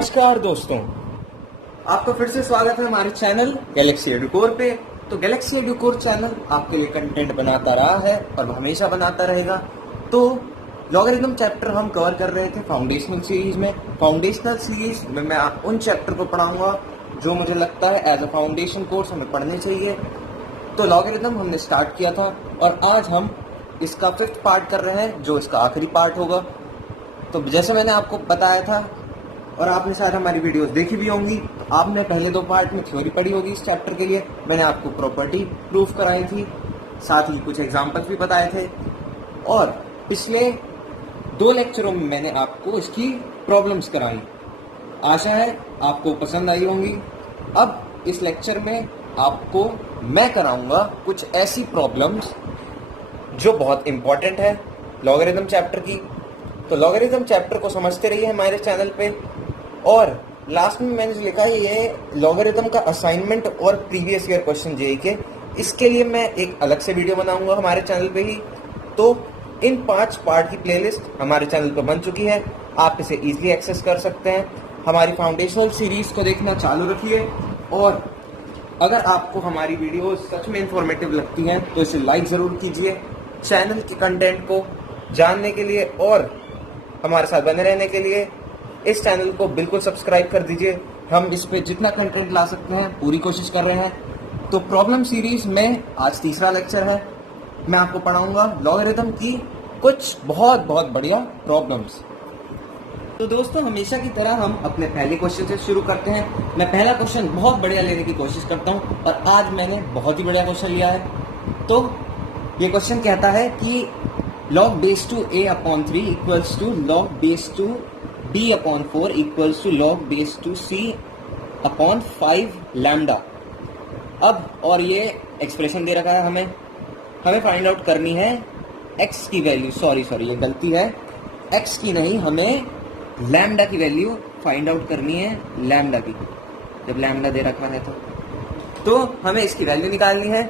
नमस्कार दोस्तों, आपका फिर से स्वागत है हमारे चैनल गैलेक्सी एडुकोर पे। तो गैलेक्सी एडुकोर चैनल आपके लिए कंटेंट बनाता रहा है और हमेशा बनाता रहेगा। तो लॉगरिथम चैप्टर हम कवर कर रहे थे फाउंडेशनल सीरीज में। फाउंडेशनल सीरीज में मैं उन चैप्टर को पढ़ाऊंगा जो मुझे लगता है एज अ फाउंडेशन कोर्स हमें पढ़ने चाहिए। तो लॉगरिथम हमने स्टार्ट किया था और आज हम इसका 5th पार्ट कर रहे हैं, जो इसका आखिरी पार्ट होगा। तो जैसे मैंने आपको बताया था और आपने शायद हमारी वीडियोस देखी भी होंगी, तो आपने पहले 2 पार्ट में थ्योरी पढ़ी होगी इस चैप्टर के लिए। मैंने आपको प्रॉपर्टी प्रूफ कराई थी, साथ ही कुछ एग्जांपल्स भी बताए थे और पिछले 2 लेक्चरों में मैंने आपको इसकी प्रॉब्लम्स कराई। आशा है आपको पसंद आई होंगी। अब इस लेक्चर में आपको मैं कराऊंगा कुछ ऐसी प्रॉब्लम्स जो बहुत इंपॉर्टेंट है लॉगरिथम चैप्टर की। तो लॉगरिथम चैप्टर को समझते रहिए हमारे चैनल पे। और लास्ट में मैंने जो लिखा है ये लॉगरिथम का असाइनमेंट और प्रीवियस ईयर क्वेश्चन जेईई के, इसके लिए मैं एक अलग से वीडियो बनाऊंगा हमारे चैनल पे ही। तो इन 5 पार्ट की प्लेलिस्ट हमारे चैनल पर बन चुकी है, आप इसे इजीली एक्सेस कर सकते हैं। हमारी फाउंडेशनल सीरीज को देखना चालू रखिए और अगर आपको हमारी वीडियो सच में इंफॉर्मेटिव लगती हैं तो इसे लाइक ज़रूर कीजिए। चैनल के कंटेंट को जानने के लिए और हमारे साथ बने रहने के लिए इस चैनल को बिल्कुल सब्सक्राइब कर दीजिए। हम इस पे जितना कंटेंट ला सकते हैं पूरी कोशिश कर रहे हैं। तो प्रॉब्लम सीरीज में आज तीसरा लेक्चर है। मैं आपको पढ़ाऊंगा लॉगरिथम की कुछ बहुत बढ़िया प्रॉब्लम्स। तो दोस्तों, हमेशा की तरह हम अपने पहले क्वेश्चन से शुरू करते हैं। मैं पहला क्वेश्चन बहुत बढ़िया लेने की कोशिश करता हूँ और आज मैंने बहुत ही बढ़िया क्वेश्चन लिया है। तो ये क्वेश्चन कहता है कि log base to a upon 3 equals to log base to b upon 4 equals to log base to c upon 5 lambda। अब और ये एक्सप्रेशन दे रखा है हमें फाइंड आउट करनी है x की वैल्यू। सॉरी ये गलती है, x की नहीं, हमें लैम्डा की वैल्यू फाइंड आउट करनी है, लैम्डा की। जब लैम्डा दे रखा है तो हमें इसकी वैल्यू निकालनी है।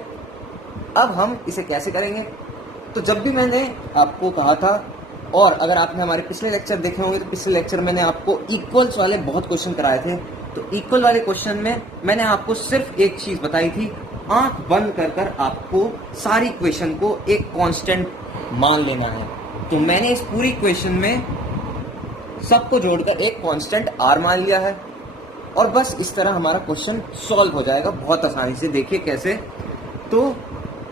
अब हम इसे कैसे करेंगे? तो जब भी मैंने आपको कहा था, और अगर आपने हमारे पिछले लेक्चर देखे होंगे तो पिछले लेक्चर मैंने आपको इक्वल्स वाले बहुत क्वेश्चन कराए थे। तो इक्वल वाले क्वेश्चन में मैंने आपको सिर्फ एक चीज बताई थी, आंख बंद कर आपको सारी इक्वेशन को एक कांस्टेंट मान लेना है। तो मैंने इस पूरी इक्वेशन में सबको जोड़कर एक कांस्टेंट r मान लिया है और बस इस तरह हमारा क्वेश्चन सॉल्व हो जाएगा बहुत आसानी से। देखिए कैसे। तो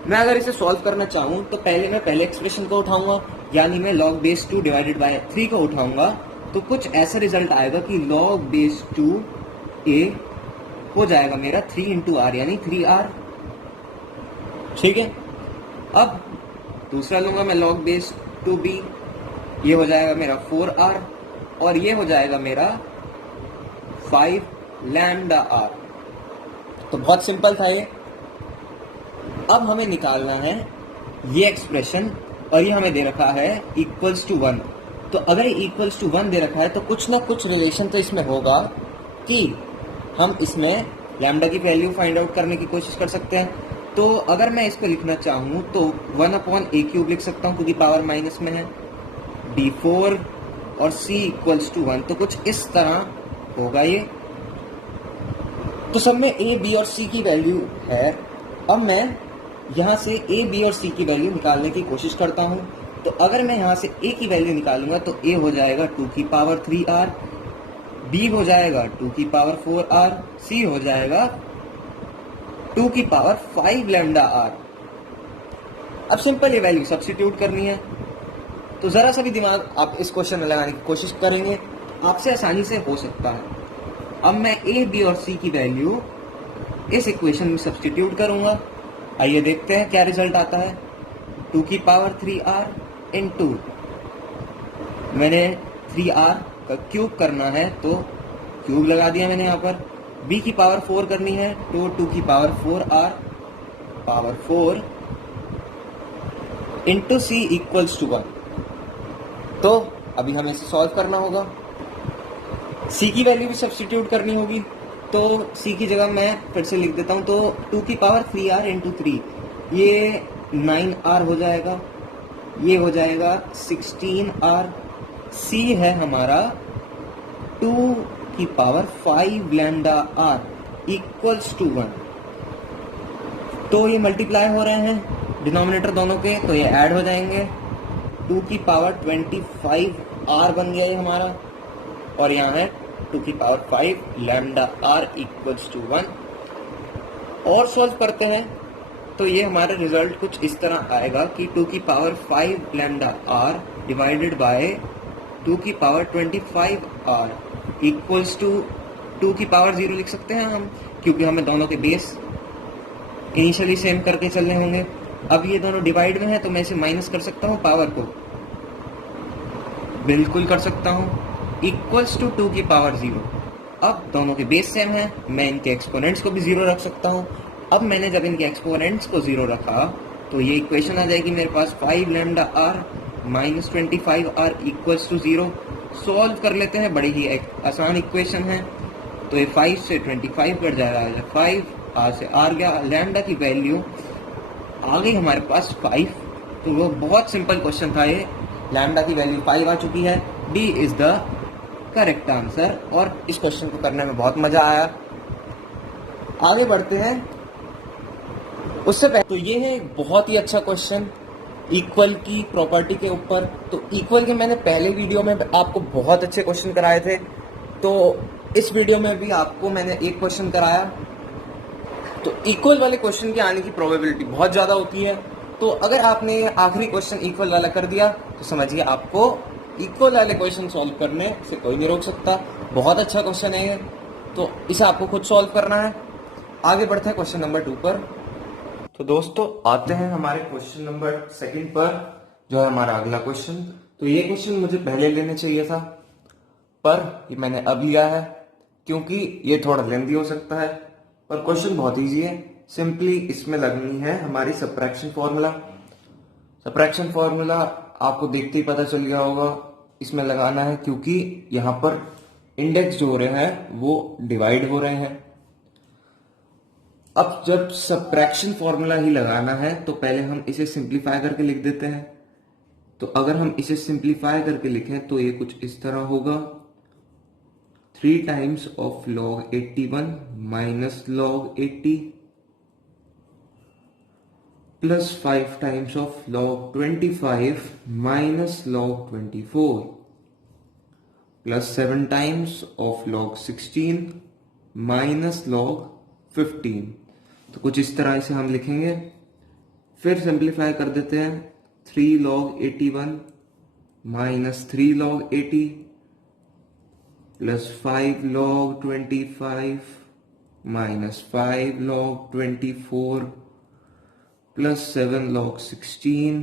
मैं अगर इसे सॉल्व करना चाहूँ तो मैं पहले एक्सप्रेशन को उठाऊंगा, यानी मैं log base 2 डिवाइडेड बाय 3 को उठाऊंगा। तो कुछ ऐसा रिजल्ट आएगा कि log base 2 a हो जाएगा मेरा 3 into r, यानी 3r। ठीक है। अब दूसरा लूंगा मैं log base 2 b, ये हो जाएगा मेरा 4r और ये हो जाएगा मेरा 5 lambda r। तो बहुत सिंपल था ये। अब हमें निकालना है ये एक्सप्रेशन और ये हमें दे रखा है इक्वल्स टू 1। तो अगर ये इक्वल्स टू 1 दे रखा है तो कुछ ना कुछ रिलेशन तो इसमें होगा कि हम इसमें लैम्डा की वैल्यू फाइंड आउट करने की कोशिश कर सकते हैं। तो अगर मैं इसको लिखना चाहूँ तो 1/a³ लिख सकता हूँ क्योंकि पावर माइनस में है, d4 और c इक्वल्स टू 1। तो कुछ इस तरह होगा ये। तो सब में a, b और c की वैल्यू है। अब मैं यहाँ से a, b और c की वैल्यू निकालने की कोशिश करता हूँ। तो अगर मैं यहाँ से a की वैल्यू निकालूंगा तो a हो जाएगा 2 की पावर 3r, b हो जाएगा 2 की पावर 4r, c हो जाएगा 2 की पावर 5 लैम्डा r। अब सिंपल ये वैल्यू सब्स्टिट्यूट करनी है। तो जरा सा भी दिमाग आप इस क्वेश्चन में लगाने की कोशिश करेंगे, आपसे आसानी से हो सकता है। अब मैं a, b और c की वैल्यू इस इक्वेशन में सब्स्टिट्यूट करूंगा। आइए देखते हैं क्या रिजल्ट आता है। 2 की पावर 3r इंटू, मैंने 3r का क्यूब करना है तो क्यूब लगा दिया मैंने यहाँ पर। b की पावर 4 करनी है तो 2 की power 4r power 4 into c equals to 1। तो अभी हमें इसे सॉल्व करना होगा। c की वैल्यू भी सब्स्टिट्यूट करनी होगी। तो c की जगह मैं फिर से लिख देता हूँ। तो 2 की पावर 3r इंटू 3, ये 9r हो जाएगा, ये हो जाएगा 16r। c है हमारा 2 की power 5 lambda R equals to 1। तो ये मल्टीप्लाई हो रहे हैं डिनोमिनेटर दोनों के, तो ये ऐड हो जाएंगे। 2 की पावर 25 आर बन गया ये हमारा, और यहाँ है 2 की power 5 lambda R equals to 1। और सॉल्व करते हैं तो ये हमारा रिजल्ट कुछ इस तरह आएगा कि 2 की power 5 lambda R divided by 2 की पावर 25 आर इक्वल्स टू 2 की पावर 0 लिख सकते हैं हम, क्योंकि हमें दोनों के बेस इनिशियली सेम करके चलने होंगे। अब ये दोनों डिवाइड में है तो मैं इसे माइनस कर सकता हूँ, पावर को बिल्कुल कर सकता हूँ, इक्वल्स टू 2 की पावर 0। अब दोनों के बेस सेम है, मैं इनके एक्सपोनेंट्स को भी 0 रख सकता हूँ। अब मैंने जब इनके एक्सपोनेंट्स को 0 रखा तो ये इक्वेशन आ जाएगी मेरे पास 5 lambda R minus 25 R equals to 0। Solve कर लेते हैं, बड़ी ही आसान इक्वेशन है। तो ये 5 से 25 कट जाएगा, 5 आर से आर गया, लैम्डा की वैल्यू आ गई हमारे पास 5। तो वो बहुत सिंपल क्वेश्चन था ये, लैम्डा की वैल्यू 5 आ चुकी है। D is the correct answer, और इस क्वेश्चन को करने में बहुत मजा आया। आगे बढ़ते हैं उससे पहले, तो ये है एक बहुत ही अच्छा क्वेश्चन इक्वल की प्रॉपर्टी के ऊपर। तो इक्वल के मैंने पहले वीडियो में आपको बहुत अच्छे क्वेश्चन कराए थे, तो इस वीडियो में भी आपको मैंने एक क्वेश्चन कराया। तो इक्वल वाले क्वेश्चन के आने की प्रोबेबिलिटी बहुत ज़्यादा होती है। तो अगर आपने आखिरी क्वेश्चन इक्वल वाला कर दिया तो समझिए आपको इक्वल वाले क्वेश्चन सॉल्व करने से कोई नहीं रोक सकता। बहुत अच्छा क्वेश्चन है ये, तो इसे आपको खुद सॉल्व करना है। आगे बढ़ते हैं क्वेश्चन नंबर 2 पर। तो दोस्तों आते हैं हमारे क्वेश्चन नंबर 2 पर, जो है हमारा अगला क्वेश्चन। तो ये क्वेश्चन मुझे पहले लेने चाहिए था, पर ये मैंने अब लिया है क्योंकि ये थोड़ा लेंथी हो सकता है, पर क्वेश्चन बहुत इजी है। सिंपली इसमें लगनी है हमारी सबट्रैक्शन फॉर्मूला। सबट्रैक्शन फॉर्मूला आपको देखते ही पता चल गया होगा, इसमें लगाना है क्योंकि यहाँ पर इंडेक्स जो हो रहे हैं वो डिवाइड हो रहे हैं। अब जब सबट्रैक्शन फॉर्मूला ही लगाना है तो पहले हम इसे सिंप्लीफाई करके लिख देते हैं। तो अगर हम इसे सिंप्लीफाई करके लिखें तो ये कुछ इस तरह होगा, 3 times of log 81 minus log 80 plus 5 times of log 25 minus log 24 plus 7 times of log 16 minus log 15। तो कुछ इस तरह से हम लिखेंगे। फिर सिंप्लीफाई कर देते हैं, 3 log 81 minus 3 log 80 plus 5 log 25 minus 5 log 24 plus 7 log 16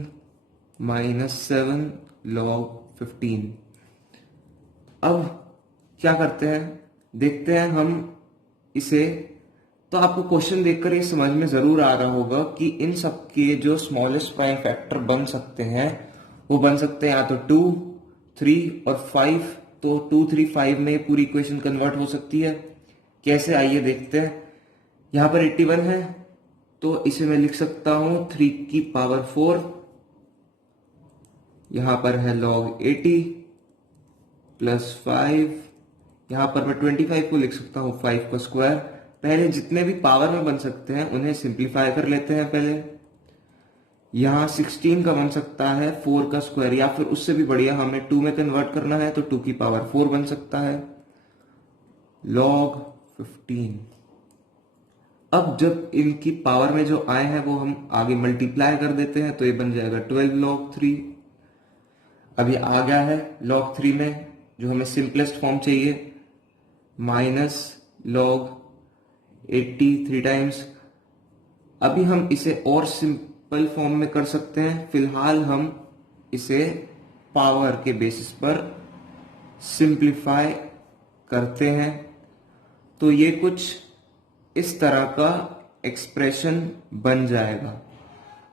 minus 7 log 15। अब क्या करते हैं, देखते हैं हम इसे। तो आपको क्वेश्चन देखकर ये समझ में जरूर आ रहा होगा कि इन सब के जो स्मॉलेस्ट प्राइम फैक्टर बन सकते हैं वो बन सकते हैं या तो 2, 3 और 5। तो 2, 3, 5 में पूरी इक्वेशन कन्वर्ट हो सकती है। कैसे, आइए देखते हैं। यहां पर 81 है तो इसे मैं लिख सकता हूं 3 की पावर 4। यहां पर है log 80 प्लस 5। यहां पर मैं 25 को लिख सकता हूं 5 का स्क्वायर। पहले जितने भी पावर में बन सकते हैं उन्हें सिंप्लीफाई कर लेते हैं पहले। यहां 16 का बन सकता है 4 का स्क्वायर, या फिर उससे भी बढ़िया हमें 2 में कन्वर्ट करना है तो 2 की पावर 4 बन सकता है log 15। अब जब इनकी पावर में जो आए हैं वो हम आगे मल्टीप्लाई कर देते हैं तो ये बन जाएगा 12 log 3। अब ये आ गया है log 3 में, जो हमें सिंपलेस्ट फॉर्म चाहिए, माइनस log 80 3 टाइम्स। अभी हम इसे और सिंपल फॉर्म में कर सकते हैं, फिलहाल हम इसे पावर के बेसिस पर सिंप्लीफाई करते हैं। तो ये कुछ इस तरह का एक्सप्रेशन बन जाएगा।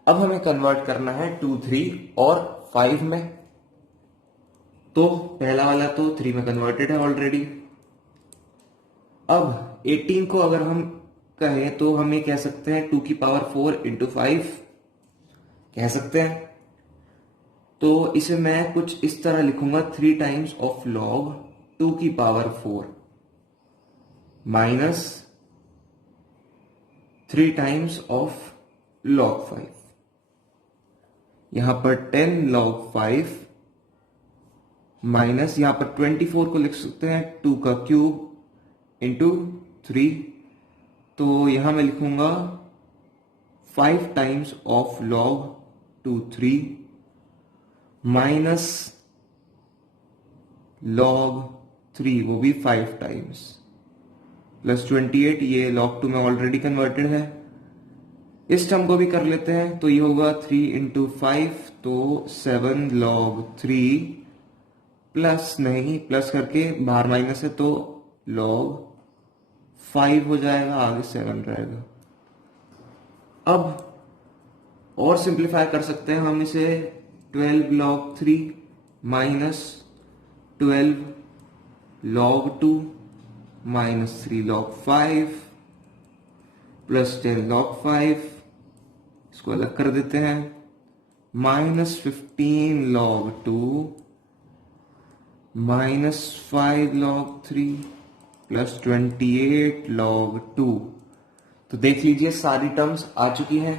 अब हमें कन्वर्ट करना है 2, 3 और 5 में। तो पहला वाला तो 3 में कन्वर्टेड है ऑलरेडी। अब 18 को अगर हम कहें तो हम ये कह सकते हैं 2 की पावर 4 इंटू 5 कह सकते हैं। तो इसे मैं कुछ इस तरह लिखूंगा, 3 टाइम्स ऑफ log 2 की power 4। Minus 3 times of log 5। यहां पर 10 log 5 माइनस यहां पर 24 को लिख सकते हैं 2 का क्यूब इंटू 3। तो यहां मैं लिखूंगा 5 times of log 2 3 minus log 3 वो भी 5 टाइम्स प्लस 28। ये log 2 में ऑलरेडी कन्वर्टेड है। इस टर्म को भी कर लेते हैं तो ये होगा 3 इंटू 5 तो 7 log 3 प्लस नहीं प्लस करके बाहर माइनस है तो log 5 हो जाएगा, आगे 7 रहेगा। अब और सिंप्लीफाई कर सकते हैं हम इसे 12 log 3 minus 12 log 2 minus 3 log 5 plus 10 log 5, इसको अलग कर देते हैं, minus 15 log 2 minus 5 log 3 plus 28 log 2। तो देख लीजिए सारी टर्म्स आ चुकी हैं।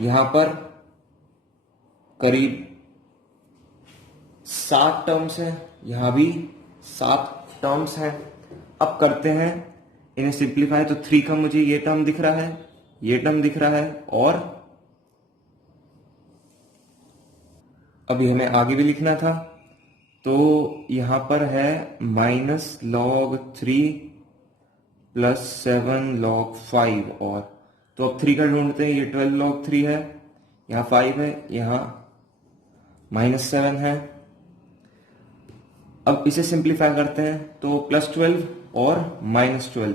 यहां पर करीब 7 टर्म्स हैं, यहां भी 7 टर्म्स हैं। अब करते हैं इन्हें सिंप्लीफाई। तो 3 का मुझे ये टर्म दिख रहा है, ये टर्म दिख रहा है, और अभी हमें आगे भी लिखना था। तो यहां पर है माइनस log 3 प्लस 7 log 5 और तो अब 3 का ढूंढते हैं। ये 12 log 3 है, यहां 5 है, यहां माइनस 7 है। अब इसे सिंप्लीफाई करते हैं तो प्लस 12 और माइनस 12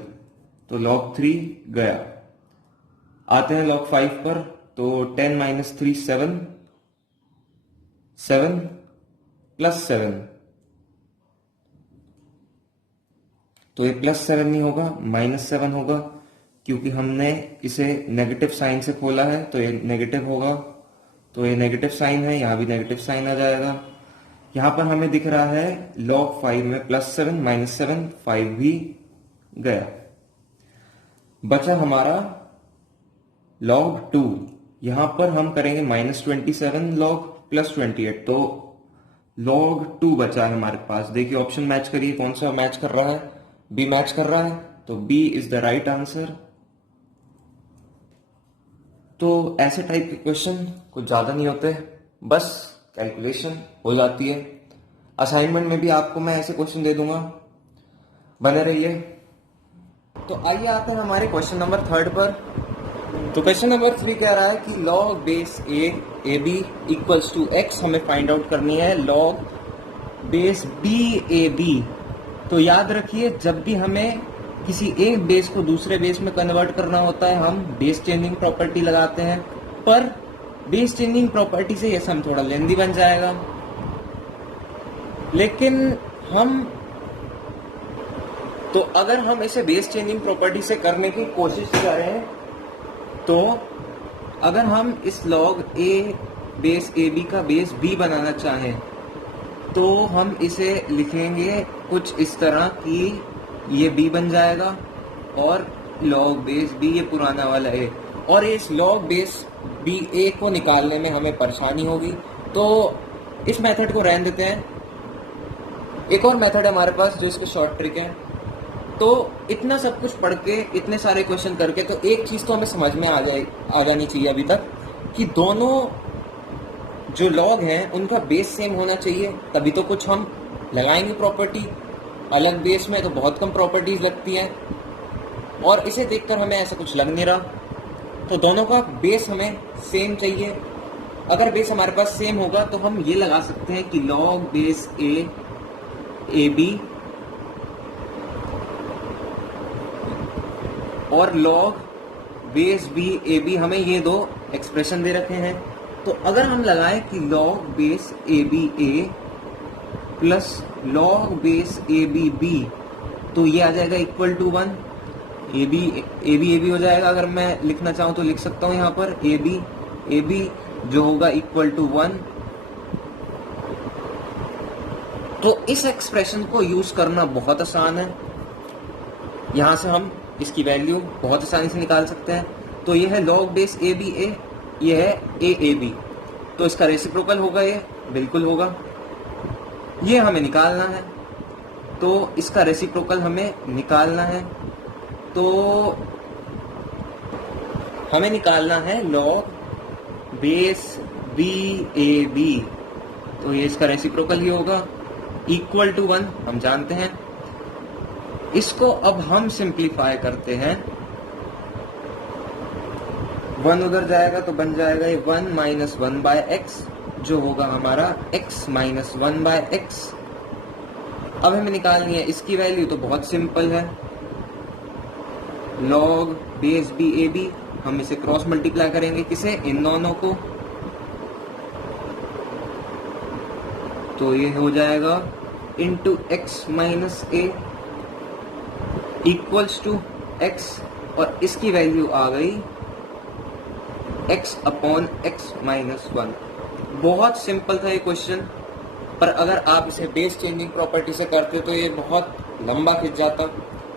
तो log 3 गया। आते हैं log 5 पर तो 10 माइनस 3 7 7 प्लस 7 तो ये प्लस 7 नहीं होगा, माइनस 7 होगा, क्योंकि हमने इसे नेगेटिव साइन से खोला है तो ये नेगेटिव होगा। तो ये नेगेटिव साइन है, यहां भी नेगेटिव साइन आ जाएगा। यहां पर हमें दिख रहा है log 5 में प्लस 7 माइनस 7, 5 भी गया। बचा हमारा log 2। यहां पर हम करेंगे माइनस 27 log प्लस 28 तो log 2 बचा है हमारे पास। देखिए ऑप्शन मैच करिए, कौन सा मैच कर रहा है, बी मैच कर रहा है, तो B is the right answer. तो ऐसे टाइप के क्वेश्चन कुछ ज्यादा नहीं होते, बस कैलकुलेशन हो जाती है। असाइनमेंट में भी आपको मैं ऐसे क्वेश्चन दे दूंगा, बने रहिए। तो आइए आते हैं हमारे क्वेश्चन नंबर 3 पर। तो क्वेश्चन नंबर 3 कह रहा है कि log base A B equals to X हमें फाइंड आउट करनी है log base B A B. तो याद रखिए जब भी हमें किसी एक बेस को दूसरे बेस में कन्वर्ट करना होता है हम बेस चेंजिंग प्रॉपर्टी लगाते हैं, पर बेस चेंजिंग प्रॉपर्टी से ये सम थोड़ा लेंदी बन जाएगा। लेकिन तो अगर हम इसे बेस चेंजिंग प्रॉपर्टी से करने की कोशिश करें तो अगर हम इस log A base A B का बेस बी बनाना चाहें तो हम इसे लिखेंगे कुछ इस तरह कि ये बी बन जाएगा और log बेस बी ये पुराना वाला ए, और इस log बेस बी ए को निकालने में हमें परेशानी होगी। तो इस मेथड को रहने देते हैं। एक और मेथड है हमारे पास जो इसके शॉर्ट ट्रिक है। तो इतना सब कुछ पढ़ के इतने सारे क्वेश्चन करके तो एक चीज तो हमें समझ में आ जानी चाहिए अभी तक कि दोनों जो लॉग हैं उनका बेस सेम होना चाहिए, तभी तो कुछ हम लगाएंगे प्रॉपर्टी। अलग बेस में तो बहुत कम प्रॉपर्टीज लगती हैं और इसे देखकर हमें ऐसा कुछ लग नहीं रहा। तो दोनों का बेस हमें सेम चाहिए। अगर बेस हमारे पास सेम होगा तो हम ये लगा सकते हैं कि log बेस ए बी और log base B A B, हमें ये दो एक्सप्रेशन दे रखे हैं। तो अगर हम लगाएं कि log base A B A plus log base A B B तो ये आ जाएगा इक्वल टू 1। ए बी हो जाएगा। अगर मैं लिखना चाहूं तो लिख सकता हूं यहाँ पर ए बी जो होगा इक्वल टू 1। तो इस एक्सप्रेशन को यूज करना बहुत आसान है। यहाँ से हम इसकी वैल्यू बहुत आसानी से निकाल सकते हैं। तो ये है log बेस ए बी ए, ये है ए बी, तो इसका रेसिप्रोकल होगा, ये बिल्कुल होगा। ये हमें निकालना है, तो इसका रेसिप्रोकल हमें निकालना है। तो हमें निकालना है log base B A B, तो ये इसका रेसिप्रोकल ही होगा, इक्वल टू 1 हम जानते हैं। इसको अब हम सिंप्लीफाई करते हैं, 1 उधर जाएगा तो बन जाएगा ये 1 माइनस 1 बाय एक्स, जो होगा हमारा x माइनस 1 बाय एक्स। अब हमें निकालनी है इसकी वैल्यू, तो बहुत सिंपल है, log base B A B, हम इसे क्रॉस मल्टीप्लाई करेंगे किसे, इन दोनों को, तो ये हो जाएगा into X minus A equals to X, और इसकी वैल्यू आ गई x अपॉन एक्स माइनस 1। बहुत सिंपल था ये क्वेश्चन, पर अगर आप इसे बेस चेंजिंग प्रॉपर्टी से करते तो ये बहुत लंबा खिंच जाता।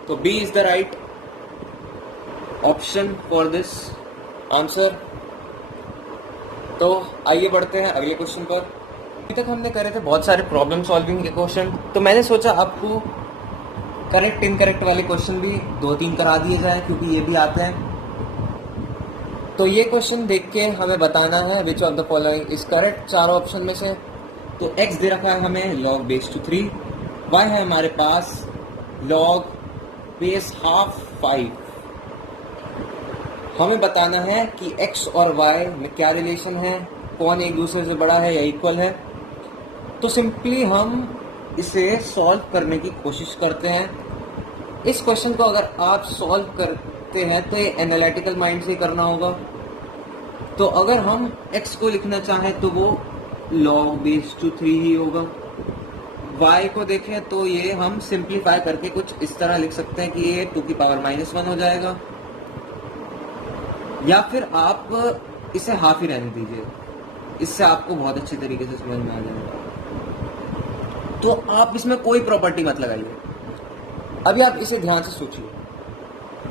तो B is the right option for this answer. तो आइए बढ़ते हैं अगले क्वेश्चन पर। अभी तक हमने करे थे बहुत सारे प्रॉब्लम सॉल्विंग के क्वेश्चन, तो मैंने सोचा आपको करेक्ट इनकरेक्ट वाले क्वेश्चन भी 2-3 करा दिए जाए, क्योंकि ये भी आते हैं। तो ये क्वेश्चन देख के हमें बताना है which of the following is correct, चारों ऑप्शन में से। तो x दे रखा है हमें log बेस टू 3, y है हमारे पास log बेस हाफ 5। हमें बताना है कि x और y में क्या रिलेशन है, कौन एक दूसरे से बड़ा है या इक्वल है। तो सिंपली हम इसे सॉल्व करने की कोशिश करते हैं। इस क्वेश्चन को अगर आप सॉल्व करते हैं तो ये एनालिटिकल माइंड से करना होगा। तो अगर हम x को लिखना चाहें तो वो log बेस टू 3 ही होगा। y को देखें तो ये हम सिंप्लीफाई करके कुछ इस तरह लिख सकते हैं कि ये 2 की पावर माइनस 1 हो जाएगा, या फिर आप इसे हाफ ही रहने दीजिए, इससे आपको बहुत अच्छी तरीके से समझ में आ जाएगा। तो आप इसमें कोई प्रॉपर्टी मत लगाइए, अभी आप इसे ध्यान से सोचिए।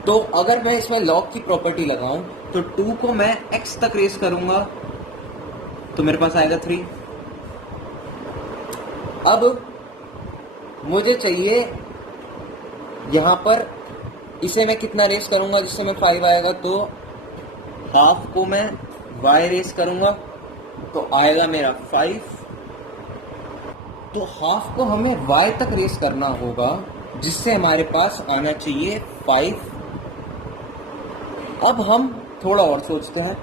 तो अगर मैं इसमें log की प्रॉपर्टी लगाऊं तो 2 को मैं x तक रेस करूंगा तो मेरे पास आएगा 3। अब मुझे चाहिए यहां पर इसे मैं कितना रेस करूंगा जिससे मैं 5 आएगा, तो हाफ को मैं y रेस करूंगा तो आएगा मेरा 5। तो हाफ को हमें y तक रेस करना होगा जिससे हमारे पास आना चाहिए 5। अब हम थोड़ा और सोचते हैं,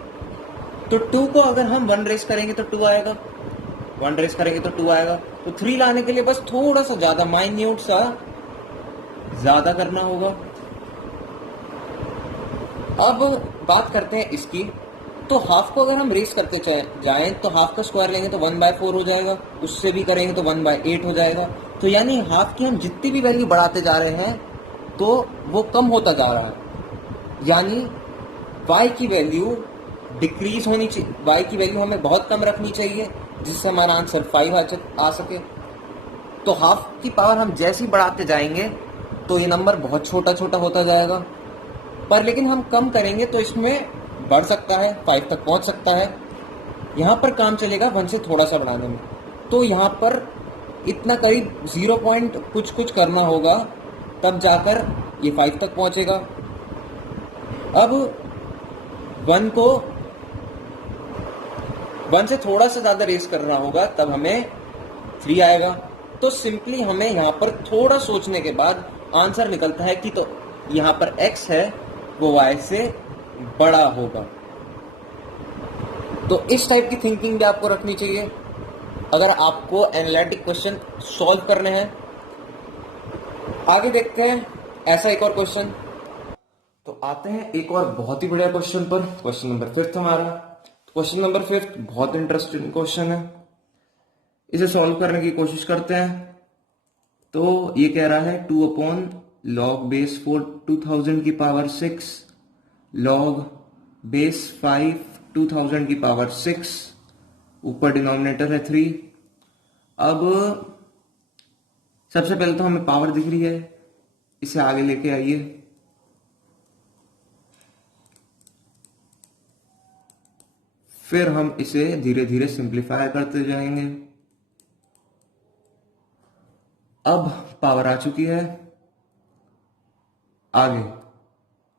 तो 2 को अगर हम 1 रेस करेंगे तो 2 आएगा, 1 रेस करेंगे तो 2 आएगा। तो 3 लाने के लिए बस थोड़ा सा ज्यादा माइन्यूट सा ज्यादा करना होगा। अब बात करते हैं इसकी, तो हाफ को अगर हम रेस करते जाएं तो हाफ का स्क्वायर लेंगे तो 1/4 हो जाएगा, उससे भी करेंगे तो 1/8 हो जाएगा। तो यानी हाफ की हम जितनी भी वैल्यू बढ़ाते जा रहे हैं तो वो कम होता जा रहा है, यानी y की वैल्यू डिक्रीज होनी चाहिए, y की वैल्यू हमें बहुत कम रखनी चाहिए जिससे हमारा आंसर 5 आ सके। तो हाफ की पावर हम जैसे ही बढ़ाते जाएंगे तो ये नंबर बहुत छोटा छोटा होता जाएगा, पर लेकिन हम कम करेंगे तो इसमें बढ़ सकता है, 5 तक पहुंच सकता है। यहाँ पर काम चलेगा 1 से थोड़ा सा बढ़ाने में, तो यहाँ पर इतना करीब 0 पॉइंट कुछ करना होगा तब जाकर ये 5 तक पहुंचेगा। अब 1 को 1 से थोड़ा सा ज्यादा रेस करना होगा तब हमें 3 आएगा। तो सिंपली हमें यहाँ पर थोड़ा सोचने के बाद आंसर निकलता है कि तो यहाँ पर x है वो y से बड़ा होगा। तो इस टाइप की थिंकिंग भी आपको रखनी चाहिए अगर आपको एनालिटिक क्वेश्चन सॉल्व करने हैं। आगे देखते हैं ऐसा एक और क्वेश्चन। तो आते हैं एक और बहुत ही बढ़िया क्वेश्चन पर, क्वेश्चन नंबर 5 हमारा। क्वेश्चन नंबर 5 बहुत इंटरेस्टिंग क्वेश्चन है, इसे सॉल्व करने की कोशिश करते हैं। तो ये कह रहा है 2 अपॉन log बेस 4 2000 की पावर 6 log बेस 5 2000 की पावर 6, ऊपर डिनोमिनेटर है 3। अब सबसे पहले तो हमें पावर दिख रही है, इसे आगे लेके आइए। फिर हम इसे धीरे धीरे सिंप्लीफाई करते जाएंगे। अब पावर आ चुकी है आगे।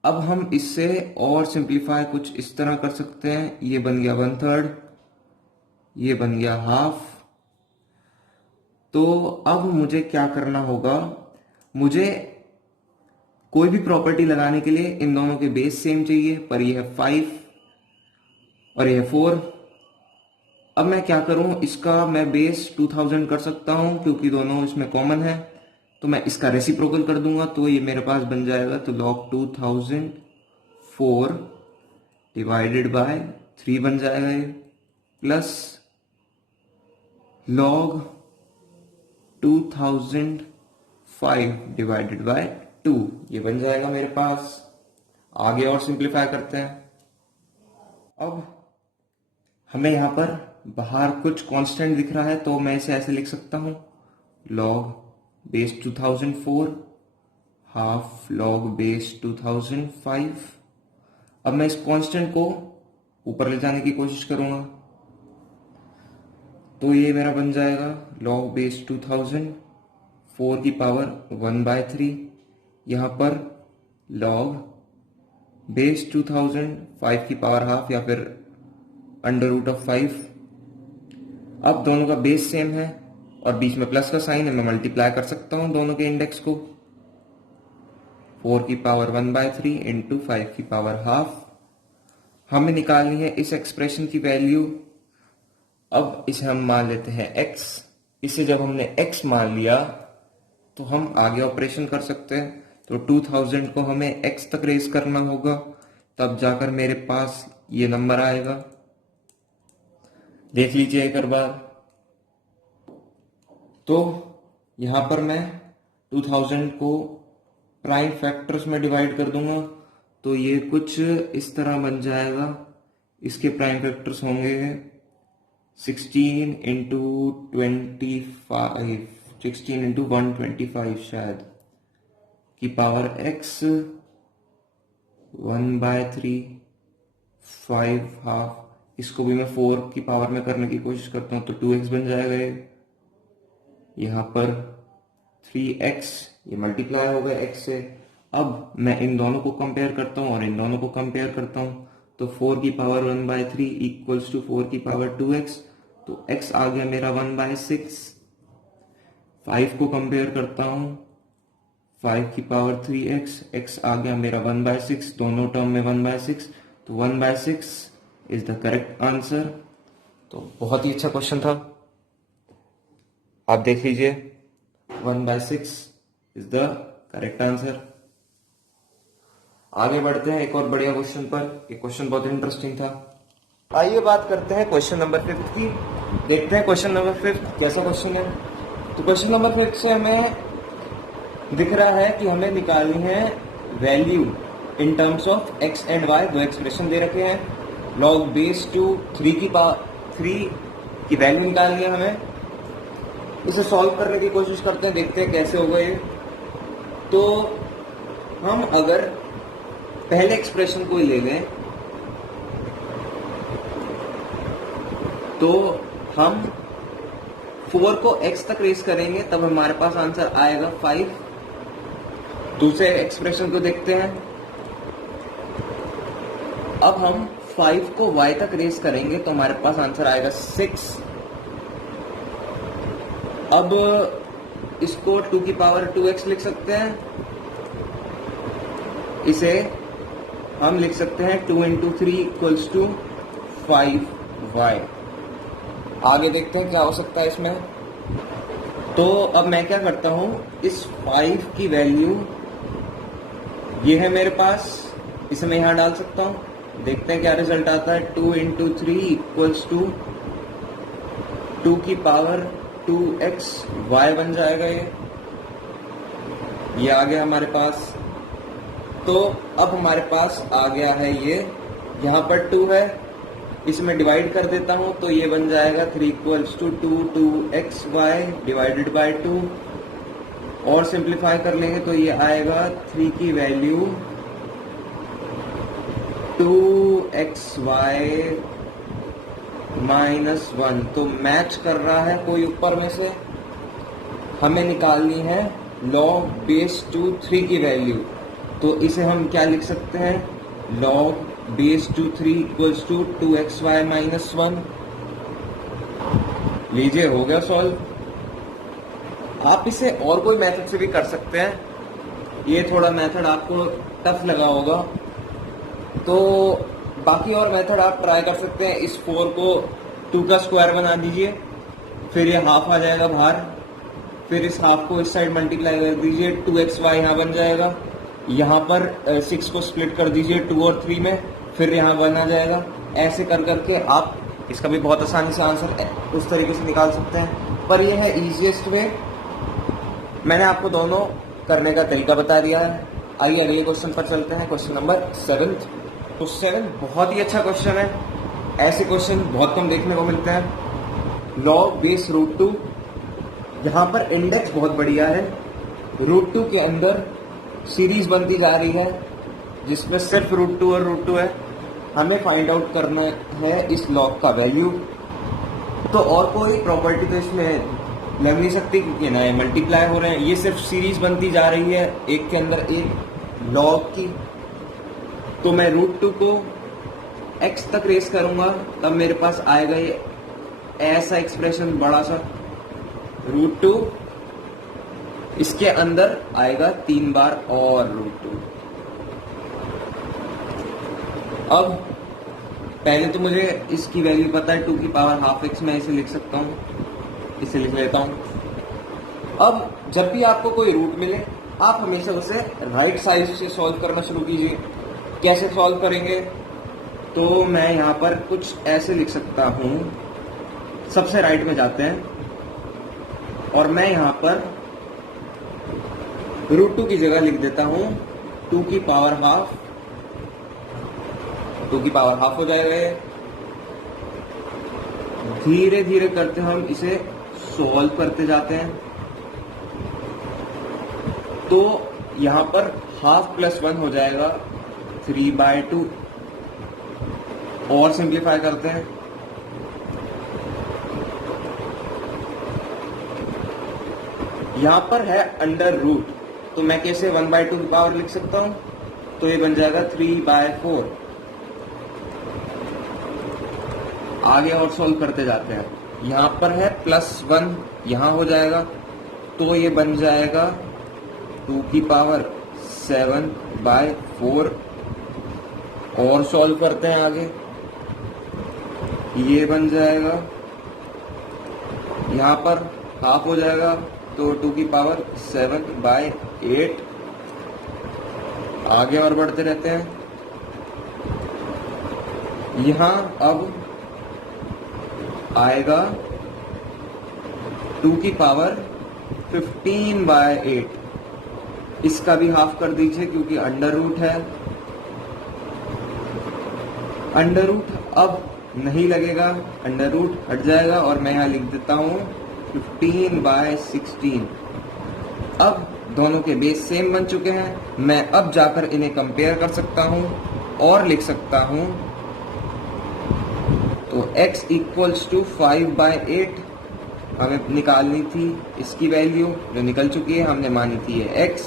अब हम इससे और सिंप्लीफाई कुछ इस तरह कर सकते हैं। ये बन गया 1/3, ये बन गया हाफ। तो अब मुझे क्या करना होगा, मुझे कोई भी प्रॉपर्टी लगाने के लिए इन दोनों के बेस सेम चाहिए, पर यह है 5 और यह 4। अब मैं क्या करूं, इसका मैं बेस 2000 कर सकता हूं क्योंकि दोनों इसमें कॉमन है। तो मैं इसका रेसिप्रोकल कर दूंगा तो ये मेरे पास बन जाएगा, तो log 2004 डिवाइडेड बाय 3 बन जाएगा ये, प्लस log 2005 डिवाइडेड बाय 2 ये बन जाएगा मेरे पास। आगे और सिंप्लीफाई करते हैं। अब हमें यहां पर बाहर कुछ कांस्टेंट दिख रहा है तो मैं इसे ऐसे लिख सकता हूं, log base 2004 half log base 2005। अब मैं इस कांस्टेंट को ऊपर ले जाने की कोशिश करूंगा तो ये मेरा बन जाएगा log बेस 2004 की पावर 1/3, यहां पर log बेस 2005 की पावर हाफ या फिर √5। अब दोनों का बेस सेम है और बीच में प्लस का साइन है, मैं मल्टीप्लाई कर सकता हूं दोनों के इंडेक्स को। 4 की पावर 1/3 इंटू 5 की पावर हाफ। हमें निकालनी है इस एक्सप्रेशन की वैल्यू। अब इसे हम मान लेते हैं x। इसे जब हमने x मान लिया तो हम आगे ऑपरेशन कर सकते हैं। तो 2000 को हमें x तक रेज करना होगा, तब जाकर मेरे पास ये नंबर आएगा। देख लीजिए एक बार। तो यहां पर मैं 2000 को प्राइम फैक्टर्स में डिवाइड कर दूंगा तो ये कुछ इस तरह बन जाएगा। इसके प्राइम फैक्टर्स होंगे 16 इंटू 25, 16 इंटू 125 शायद की पावर x, 1/3, 5 हाफ। इसको भी मैं 4 की पावर में करने की कोशिश करता हूं तो 2x बन जाएगा ये। यहां पर 3x ये मल्टीप्लाई हो गया x से। अब मैं इन दोनों को कंपेयर करता हूं और इन दोनों को कंपेयर करता हूं तो 4 की पावर 1/3 इक्वल्स टू 4 की पावर 2x, तो x आ गया मेरा 1/6। 5 को कंपेयर करता हूं, 5 की पावर 3x, x आ गया मेरा 1/6, दोनों टर्म में 1/6, तो 1/6 इज द करेक्ट आंसर। तो बहुत ही अच्छा क्वेश्चन था, आप देख लीजिए 1/6 इज द करेक्ट आंसर। आगे बढ़ते हैं एक और बढ़िया क्वेश्चन पर। ये क्वेश्चन बहुत इंटरेस्टिंग था। आइए बात करते हैं क्वेश्चन नंबर 5 की। देखते हैं क्वेश्चन नंबर 5 कैसा क्वेश्चन है। तो क्वेश्चन नंबर 5 से हमें दिख रहा है कि हमें निकालनी है value in terms of x and y। दो एक्सप्रेशन दे रखे हैं। log बेस 3 की वैल्यू निकालनी है हमें। इसे सॉल्व करने की कोशिश करते हैं, देखते हैं कैसे होगा ये। तो हम अगर पहले एक्सप्रेशन को ही ले लें तो हम 4 को x तक रेस करेंगे तब हमारे पास आंसर आएगा 5। दूसरे एक्सप्रेशन को देखते हैं। अब हम 5 को y तक रेस करेंगे तो हमारे पास आंसर आएगा 6। अब इसको 2 की पावर 2x लिख सकते हैं। इसे हम लिख सकते हैं 2 इंटू 3 इक्वल्स टू 5y। आगे देखते हैं क्या हो सकता है इसमें। तो अब मैं क्या करता हूं, इस 5 की वैल्यू ये है मेरे पास, इसे मैं यहां डाल सकता हूं। देखते हैं क्या रिजल्ट आता है। 2 इंटू 3 इक्वल्स टू 2 की पावर 2x, y बन जाएगा ये आ गया हमारे पास। तो अब हमारे पास आ गया है ये, यहाँ पर 2 है, इसमें डिवाइड कर देता हूं तो ये बन जाएगा 3 equals to 2 2xy divided by 2। और सिंप्लीफाई कर लेंगे तो ये आएगा 3 की वैल्यू 2xy -1। तो मैच कर रहा है कोई ऊपर में से। हमें निकालनी है log बेस टू 3 की वैल्यू। तो इसे हम क्या लिख सकते हैं, log base two 3 equals to 2xy -1। लीजिए, हो गया सॉल्व। आप इसे और कोई मेथड से भी कर सकते हैं। ये थोड़ा मेथड आपको टफ लगा होगा, तो बाकी और मेथड आप ट्राई कर सकते हैं। इस 4 को 2 का स्क्वायर बना दीजिए, फिर ये हाफ आ जाएगा बाहर, फिर इस हाफ को इस साइड मल्टीप्लाई कर दीजिए, 2xy यहाँ बन जाएगा। यहाँ पर 6 को स्प्लिट कर दीजिए 2 और 3 में, फिर यहाँ 1 आ जाएगा। ऐसे कर करके आप इसका भी बहुत आसानी से आंसर उस तरीके से निकाल सकते हैं, पर यह है ईजिएस्ट वे। मैंने आपको दोनों करने का तरीका बता दिया है। आइए अगले क्वेश्चन पर चलते हैं, क्वेश्चन नंबर 7। तो 7 बहुत ही अच्छा क्वेश्चन है। ऐसे क्वेश्चन बहुत कम देखने को मिलते हैं। log बेस √2, यहाँ पर इंडेक्स बहुत बढ़िया है। √2 के अंदर सीरीज बनती जा रही है जिसमें सिर्फ √2 और √2 है। हमें फाइंड आउट करना है इस log का वैल्यू। तो और कोई प्रॉपर्टी तो इसमें लग नहीं सकती क्योंकि नए मल्टीप्लाई हो रहे हैं। ये सिर्फ सीरीज बनती जा रही है एक के अंदर एक log की। तो मैं √2 को x तक रेस करूंगा, तब मेरे पास आएगा ये ऐसा एक्सप्रेशन बड़ा सा √2। इसके अंदर आएगा 3 बार और √2। अब पहले तो मुझे इसकी वैल्यू पता है 2 की पावर हाफ x, मैं इसे लिख सकता हूँ, इसे लिख लेता हूँ। अब जब भी आपको कोई रूट मिले, आप हमेशा उसे राइट साइड से सॉल्व करना शुरू कीजिए। कैसे सॉल्व करेंगे, तो मैं यहाँ पर कुछ ऐसे लिख सकता हूँ। सबसे राइट में जाते हैं और मैं यहाँ पर √2 की जगह लिख देता हूँ 2 की पावर हाफ। 2 की पावर हाफ हो जाएगा ये। धीरे धीरे करते हम इसे सॉल्व करते जाते हैं। तो यहाँ पर हाफ प्लस 1 हो जाएगा 3/2। और सिंप्लीफाई करते हैं। यहाँ पर है अंडर रूट, तो मैं कैसे 1/2 की पावर लिख सकता हूँ, तो ये बन जाएगा 3/4। आगे और सॉल्व करते जाते हैं। यहाँ पर है +1, यहाँ हो जाएगा, तो ये बन जाएगा 2 की पावर 7/4। और सॉल्व करते हैं आगे, ये बन जाएगा, यहाँ पर हाफ हो जाएगा, तो 2 की पावर 7/8। आगे और बढ़ते रहते हैं। यहाँ अब आएगा 2 की पावर 15/8। इसका भी हाफ कर दीजिए क्योंकि अंडर रूट है। अंडर रूट अब नहीं लगेगा, अंडर रूट हट जाएगा और मैं यहाँ लिख देता हूँ 15/16। अब दोनों के बेस सेम बन चुके हैं। मैं अब जाकर इन्हें कंपेयर कर सकता हूँ और लिख सकता हूँ, तो x इक्वल्स टू 5/8 हमें निकालनी थी इसकी वैल्यू, जो निकल चुकी है। हमने मानी थी ये x।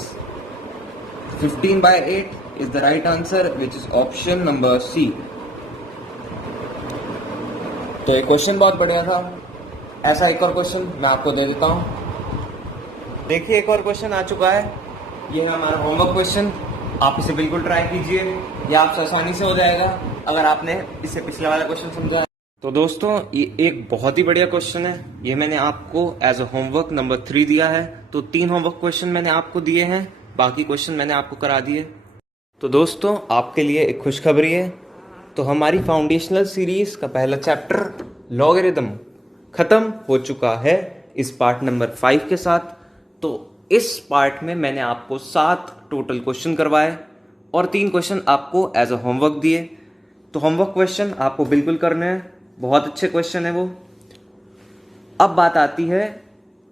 15/8 is the right answer, which is option number C। तो ये क्वेश्चन बहुत बढ़िया था। ऐसा एक और क्वेश्चन मैं आपको दे देता हूँ। देखिए, एक और क्वेश्चन आ चुका है। ये है हमारा होमवर्क क्वेश्चन। आप इसे बिल्कुल ट्राई कीजिए, ये आपसे आसानी से हो जाएगा अगर आपने इससे पिछले वाला क्वेश्चन समझा। तो दोस्तों, ये एक बहुत ही बढ़िया क्वेश्चन है। ये मैंने आपको एज अ होमवर्क नंबर 3 दिया है। तो 3 होमवर्क क्वेश्चन मैंने आपको दिए हैं, बाकी क्वेश्चन मैंने आपको करा दिए। तो दोस्तों, आपके लिए एक खुशखबरी है। तो हमारी फाउंडेशनल सीरीज का पहला चैप्टर लॉगरिथम खत्म हो चुका है इस पार्ट नंबर 5 के साथ। तो इस पार्ट में मैंने आपको 7 टोटल क्वेश्चन करवाए और 3 क्वेश्चन आपको एज अ होमवर्क दिए। तो होमवर्क क्वेश्चन आपको बिल्कुल करने हैं, बहुत अच्छे क्वेश्चन है वो। अब बात आती है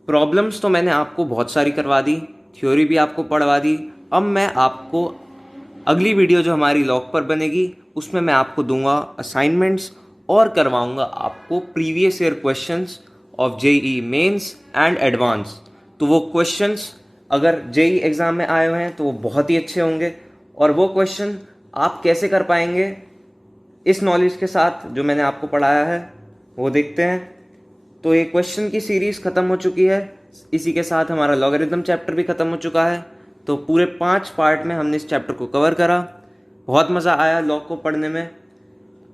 प्रॉब्लम्स। तो मैंने आपको बहुत सारी करवा दी, थ्योरी भी आपको पढ़वा दी। अब मैं आपको अगली वीडियो जो हमारी लॉग पर बनेगी उसमें मैं आपको दूंगा असाइनमेंट्स और करवाऊंगा आपको previous year questions of JEE Mains and advance. तो वो क्वेश्चंस अगर जेईई एग्ज़ाम में आए हुए हैं तो वो बहुत ही अच्छे होंगे, और वो क्वेश्चन आप कैसे कर पाएंगे इस नॉलेज के साथ जो मैंने आपको पढ़ाया है वो देखते हैं। तो ये क्वेश्चन की सीरीज़ ख़त्म हो चुकी है, इसी के साथ हमारा लॉगरिथम चैप्टर भी ख़त्म हो चुका है। तो पूरे 5 पार्ट में हमने इस चैप्टर को कवर करा। बहुत मज़ा आया लॉग को पढ़ने में,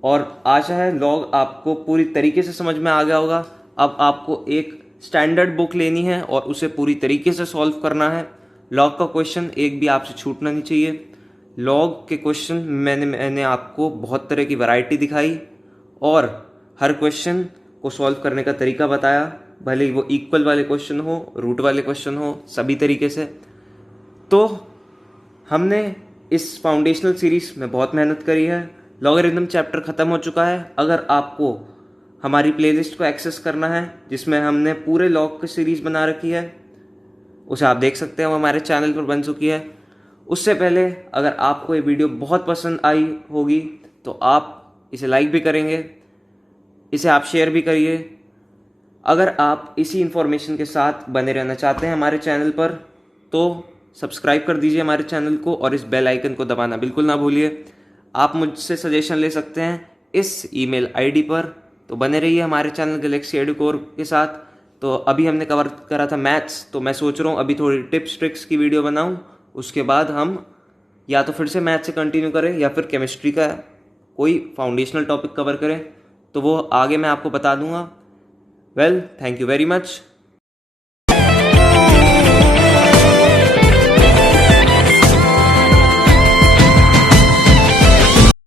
और आशा है लॉग आपको पूरी तरीके से समझ में आ गया होगा। अब आपको एक स्टैंडर्ड बुक लेनी है और उसे पूरी तरीके से सॉल्व करना है। लॉग का क्वेश्चन एक भी आपसे छूटना नहीं चाहिए। लॉग के क्वेश्चन मैंने आपको बहुत तरह की वैरायटी दिखाई और हर क्वेश्चन को सॉल्व करने का तरीका बताया, भले ही वो इक्वल वाले क्वेश्चन हो, रूट वाले क्वेश्चन हो, सभी तरीके से। तो हमने इस फाउंडेशनल सीरीज में बहुत मेहनत करी है। लॉगरिथम चैप्टर ख़त्म हो चुका है। अगर आपको हमारी प्लेलिस्ट को एक्सेस करना है जिसमें हमने पूरे लॉग की सीरीज़ बना रखी है, उसे आप देख सकते हैं, वो हमारे चैनल पर बन चुकी है। उससे पहले अगर आपको ये वीडियो बहुत पसंद आई होगी तो आप इसे लाइक भी करेंगे, इसे आप शेयर भी करिए। अगर आप इसी इन्फॉर्मेशन के साथ बने रहना चाहते हैं हमारे चैनल पर तो सब्सक्राइब कर दीजिए हमारे चैनल को और इस बेल आइकन को दबाना बिल्कुल ना भूलिए। आप मुझसे सजेशन ले सकते हैं इस ईमेल आईडी पर। तो बने रहिए हमारे चैनल गैलेक्सी एडुकोर के साथ। तो अभी हमने कवर करा था मैथ्स, तो मैं सोच रहा हूँ अभी थोड़ी टिप्स ट्रिक्स की वीडियो बनाऊँ। उसके बाद हम या तो फिर से मैथ से कंटिन्यू करें या फिर केमिस्ट्री का कोई फाउंडेशनल टॉपिक कवर करें, तो वो आगे मैं आपको बता दूंगा। Well, thank you very much.